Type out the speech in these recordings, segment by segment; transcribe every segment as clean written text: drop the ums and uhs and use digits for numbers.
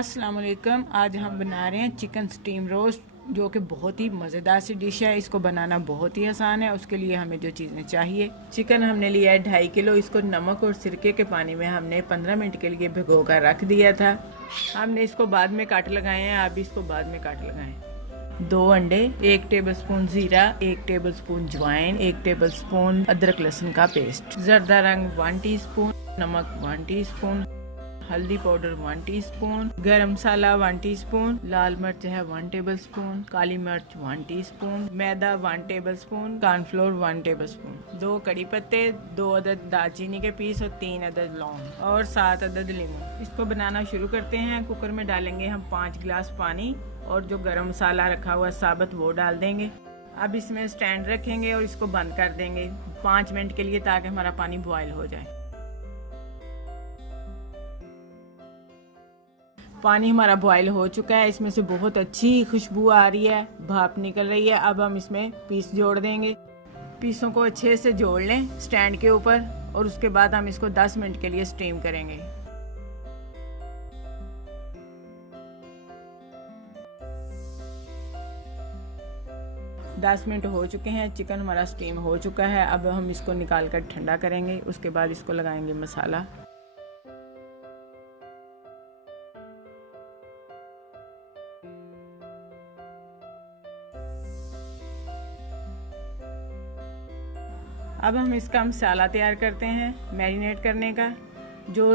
अस्सलाम वालेकुम। आज हम बना रहे हैं चिकन स्टीम रोस्ट, जो कि बहुत ही मज़ेदार सी डिश है। इसको बनाना बहुत ही आसान है। उसके लिए हमें जो चीज़ें चाहिए, चिकन हमने लिया है 2.5 किलो। इसको नमक और सिरके के पानी में हमने 15 मिनट के लिए भिगो कर रख दिया था। हमने इसको बाद में काट लगाए हैं, आप भी इसको बाद में काट लगाएं। 2 अंडे, 1 टेबलस्पून जीरा, 1 टेबलस्पून ज्वाइन, 1 टेबलस्पून अदरक लहसुन का पेस्ट, जर्दा रंग 1 टीस्पून, नमक 1 टीस्पून, हल्दी पाउडर 1 टीस्पून, गरम मसाला 1 टीस्पून, लाल मिर्च है 1 टेबलस्पून, काली मिर्च 1 टीस्पून, मैदा 1 टेबलस्पून, कॉर्नफ्लोर 1 टेबलस्पून, 2 कड़ी पत्ते, 2 अदद दालचीनी के पीस और 3 अदद लौंग और 7 अदद लीमू। इसको बनाना शुरू करते हैं। कुकर में डालेंगे हम 5 गिलास पानी और जो गरम मसाला रखा हुआ साबुत वो डाल देंगे। अब इसमें स्टैंड रखेंगे और इसको बंद कर देंगे 5 मिनट के लिए, ताकि हमारा पानी बॉयल हो जाए। पानी हमारा बॉयल हो चुका है। इसमें से बहुत अच्छी खुशबू आ रही है, भाप निकल रही है। अब हम इसमें पीस जोड़ देंगे। पीसों को अच्छे से जोड़ लें स्टैंड के ऊपर और उसके बाद हम इसको 10 मिनट के लिए स्टीम करेंगे। दस मिनट हो चुके हैं। चिकन हमारा स्टीम हो चुका है। अब हम इसको निकाल कर ठंडा करेंगे। उसके बाद इसको लगाएंगे मसाला। अब हम इसका मसाला तैयार करते हैं मैरिनेट करने का। जो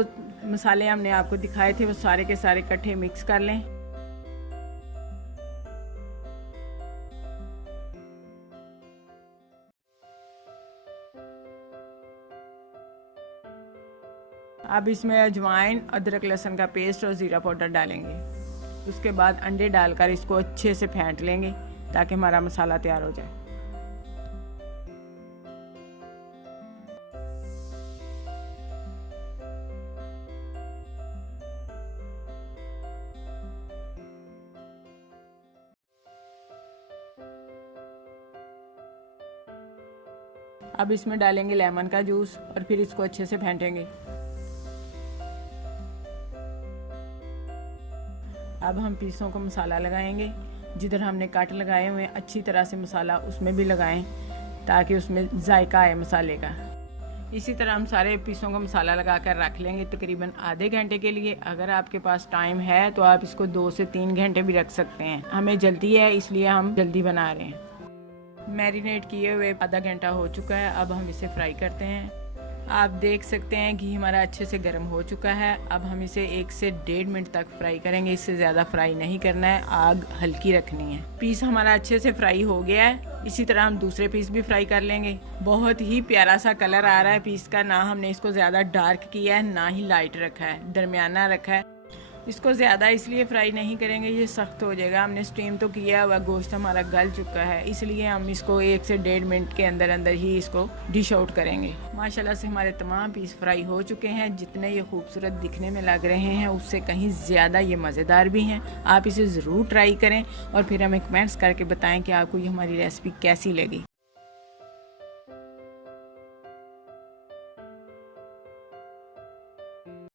मसाले हमने आपको दिखाए थे वो सारे के सारे इकट्ठे मिक्स कर लें। अब इसमें अजवाइन, अदरक लहसुन का पेस्ट और ज़ीरा पाउडर डालेंगे। उसके बाद अंडे डालकर इसको अच्छे से फेंट लेंगे ताकि हमारा मसाला तैयार हो जाए। अब इसमें डालेंगे लेमन का जूस और फिर इसको अच्छे से फेंटेंगे। अब हम पीसों को मसाला लगाएंगे। जिधर हमने काट लगाए हुए अच्छी तरह से मसाला उसमें भी लगाएं ताकि उसमें जायका आए मसाले का। इसी तरह हम सारे पीसों को मसाला लगा कर रख लेंगे तकरीबन आधे घंटे के लिए। अगर आपके पास टाइम है तो आप इसको 2 से 3 घंटे भी रख सकते हैं। हमें जल्दी है इसलिए हम जल्दी बना रहे हैं। मैरिनेट किए हुए आधा घंटा हो चुका है। अब हम इसे फ्राई करते हैं। आप देख सकते हैं घी हमारा अच्छे से गर्म हो चुका है। अब हम इसे 1 से 1.5 मिनट तक फ्राई करेंगे। इससे ज़्यादा फ्राई नहीं करना है, आग हल्की रखनी है। पीस हमारा अच्छे से फ्राई हो गया है। इसी तरह हम दूसरे पीस भी फ्राई कर लेंगे। बहुत ही प्यारा सा कलर आ रहा है पीस का। ना हमने इसको ज़्यादा डार्क किया है ना ही लाइट रखा है, दरमियाना रखा है। इसको ज़्यादा इसलिए फ्राई नहीं करेंगे, ये सख्त हो जाएगा। हमने स्टीम तो किया हुआ, गोश्त हमारा गल चुका है, इसलिए हम इसको 1 से 1.5 मिनट के अंदर अंदर ही इसको डिश आउट करेंगे। माशाल्लाह से हमारे तमाम पीस फ्राई हो चुके हैं। जितने ये खूबसूरत दिखने में लग रहे हैं उससे कहीं ज़्यादा ये मज़ेदार भी हैं। आप इसे ज़रूर ट्राई करें और फिर हमें कमेंट्स करके बताएँ कि आपको ये हमारी रेसिपी कैसी लगी।